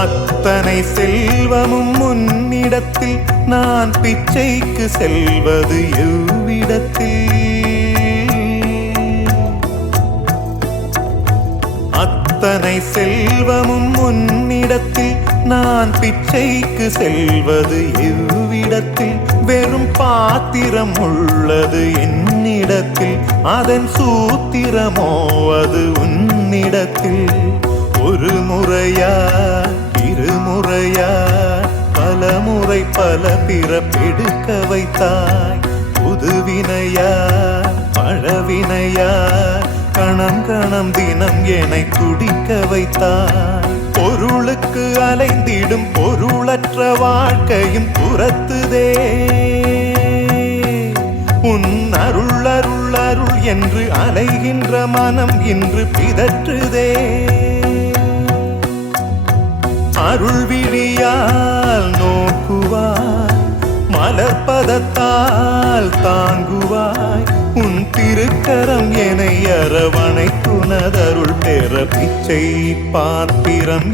அத்தனை செல்வமும் உன்னிடத்தில் நான் பிச்சைக்கு செல்வது எவ்விடத்தில்? அத்தனை செல்வமும் உன்னிடத்தில் நான் பிச்சைக்கு செல்வது எவ்விடத்தில்? வெறும் பாத்திரம் உள்ளது என்னிடத்தில், அதன் சூத்திரமோ அது உன்னிடத்தில். ஒரு முறையா இருமுறையா பல முறை பல பிறப்பெடுக்க வைத்தாய். புதுவினையா பழவினையா கணம் கணம் தினம் என்னை துடிக்க வைத்தாய். பொருளுக்கு அலைந்திடும் பொருளற்ற வாழ்க்கையும் துரத்துதே. உன் அருள் அருள் அருள் என்று அலைகின்ற மனம் இன்று பிதற்றுதே. அருள் விழியால் நோக்குவாய், மலர்பதத்தால் தாங்குவாய். உன் திருக்கரம் என்னை அரவணைத்துனதருள் பெற பிச்சை பாத்திரம்